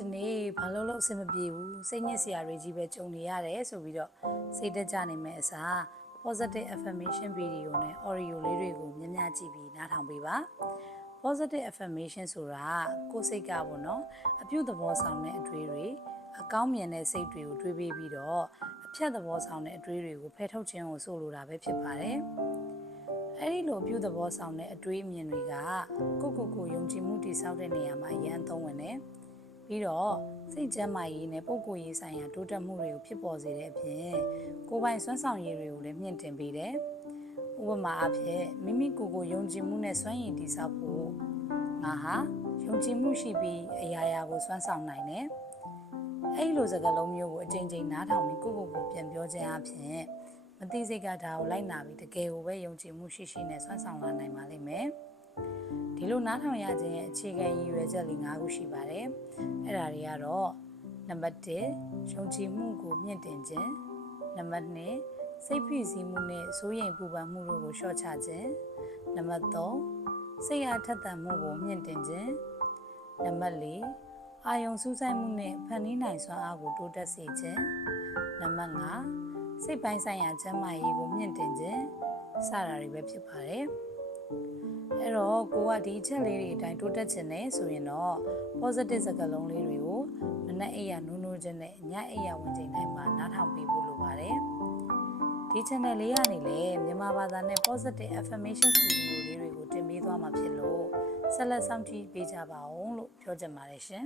တနေ့ဘာလို့လို့အဆင်မပြေဘူးစိတ်ညစ်စရာတွေကြီးပဲကြုံနေရတယ်ဆိုပြီးတော့စိတ်တက်ကြနေမယ့်အစား positive affirmation video နဲ့ audio လေးတွေကိုမြင်မြကြည့်ပြီးနားထောင်ပေးပါ positive affirmation ဆိုတာကိုယ်စိတ်ကပေါ့နော်အပြုသဘောဆောင်တဲ့အတွေးတွေအကောင်းမြင်တဲ့စိတ်တွေကိုတွေးပေးပြီးတော့အဖြတ်သဘောဆောင်တဲ့အတွေးတွေကိုဖယ်ထုတ်ခြင်းကိုဆိုလိုတာပဲဖြစ်ပါတယ်အဲ့ဒီလိုပြုသဘောဆောင်တဲ့အတွေးအမြင်တွေကကိုယုံကြည်မှုတည်ဆောက်တဲ့နေရာမှာအရန်သုံးဝင်တယ်ပြီးတော့စိတ်ကျန်းမာရေးနဲ့ပုံကိုယ်ရေးဆိုင်ရာတိုးတက်မှုတွေကိုဖြစ်ပေါ်စေတဲ့အပြင်ကိုယ်ပိုင်စွမ်းဆောင်ရည်တွေကိုလည်းမြင့်တင်ပေးတယ်ဥပမာအဖြစ်မိမိကိုယ်ယုံကြည်မှုနဲ့စွမ်းရည်တည်ဆောက်ဖို့ငါဟာယုံကြည်မှုရှိပြီးအရာရာကိုစွမ်းဆောင်နိုင်တယ်အဲ့လိုစကားလုံးမျိုးကိုအကြိမ်ကြိမ်နားထောင်ပြီးကိုပြန်ပြောခြင်းအပြင်မသိစိတ်ကဒါကိုလိုက်နာပြီးတကယ်ကိုပဲယုံကြည်မှုရှိနဲ့စွမ်းဆောင်လာနိုင်ပါလိမ့်မယ်ဒီလိုနားထောင်ရခြင်းရဲ့အခြေခံရည်ရွယ်ချက်လေး၅ခုရှိပါတယ်အဲ့ဒါတွေကတော့နံပါတ်1ယုံကြည်မှုကိုမြင့်တင်ခြင်းနံပါတ်2စိတ်ဖိစီးမှုနဲ့စိုးရိမ်ပူပန်မှုတို့ကိုလျှော့ချခြင်းနံပါတ်3စိတ်အားထက်သန်မှုကိုမြင့်တင်ခြင်းနံပါတ်4အာယုံစူးစိုက်မှုနဲ့ဖန်တီးနိုင်စွမ်းအားကိုတိုးတက်စေခြင်းနံပါတ်5စိတ်ပိုင်းဆိုင်ရာကျန်းမာရေးကိုမြင့်တင်ခြင်းစတာတွေပဲဖြစ်ပါတယ်အဲ့တော့ကိုကဒီအချက်လေးတွေအတိုင်းတိုးတက်ခြင်းနဲ့ဆိုရင်တော့ positive စကားလုံးလေးတွေကိုမနက်အိယာနိုးနိုးခြင်းနဲ့ညအိယာဝင်ချိန်တိုင်းမှာနားထောင်ပေးဖို့လိုပါတယ်ဒီ channel လေးကနေလည်းမြန်မာဘာသာနဲ့ positive affirmation video လေးတွေကိုတင်ပေးသွားမှာဖြစ်လို့ဆက်လက်စောင့်ကြည့်ပေးကြပါဦးလို့ပြောချင်ပါတယ်ရှင်